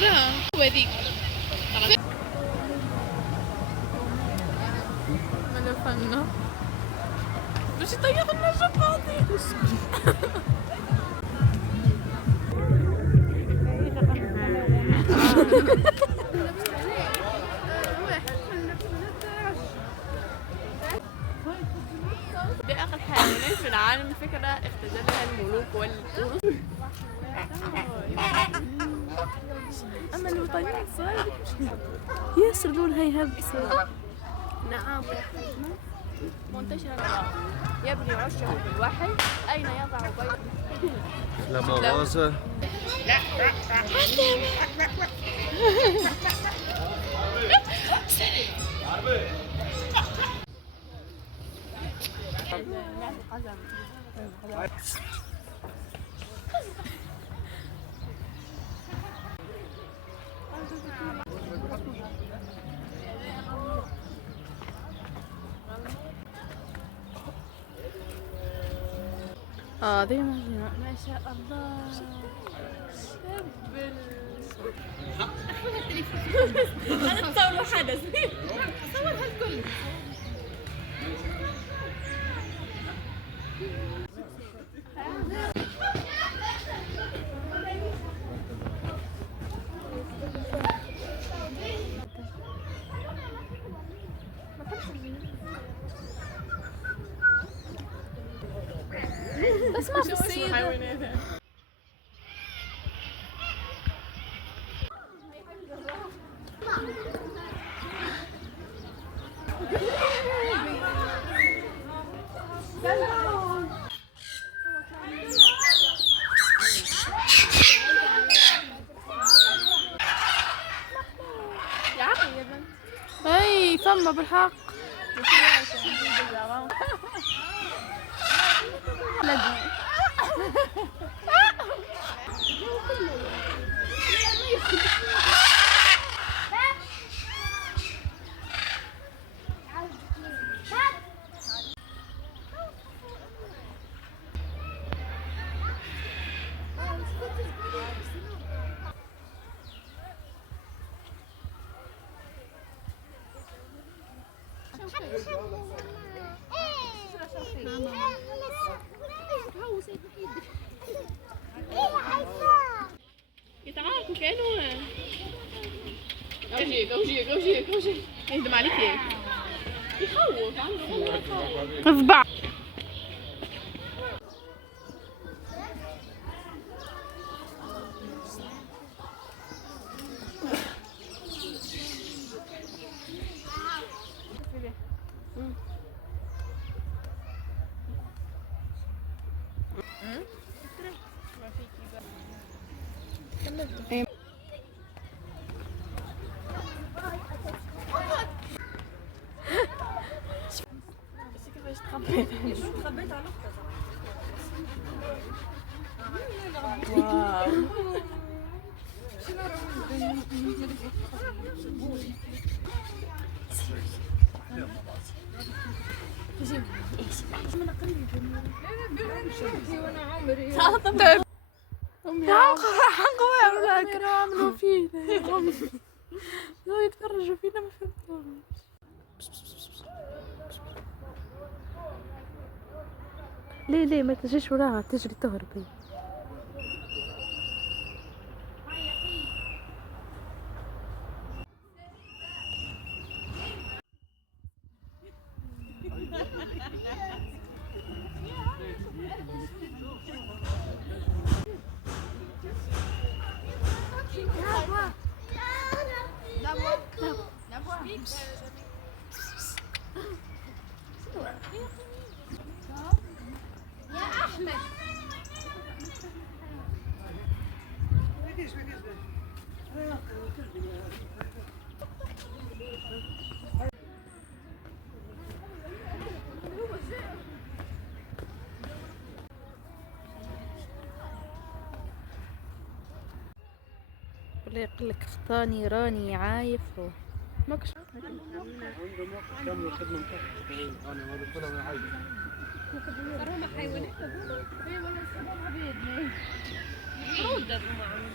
فكرها وهذيك ملفنا باش يطيح لنا الجباطي. دي آخر حيوانات في العالم فكرة اختزلها الملوك والأنوثة. أما الوطنيين الصغيرة ياسر دول هي هبس. نعم منتشرة يبني عشه بالوحي أين يضع بيضه. لا مغازة. دي ما شاء الله. أنا تصور حدث صور هالكل. بس ما في السيدة. اي فما بالحق. يتعاركوا كأنه اوجيك يهدم عليك ايه يخوف عنده افبع. تخبيت على واو حنقوا يعملوا فينا لا يتفرجوا فينا ما فهمتهم. ليه ما تجيش وراها تجري تهربي. يا أحمد ولا يقول لك اختاني راني عايف روح ماكش كملوا خدمة أنا ما بدخلها من عايز. حيوانات الدر وما عمل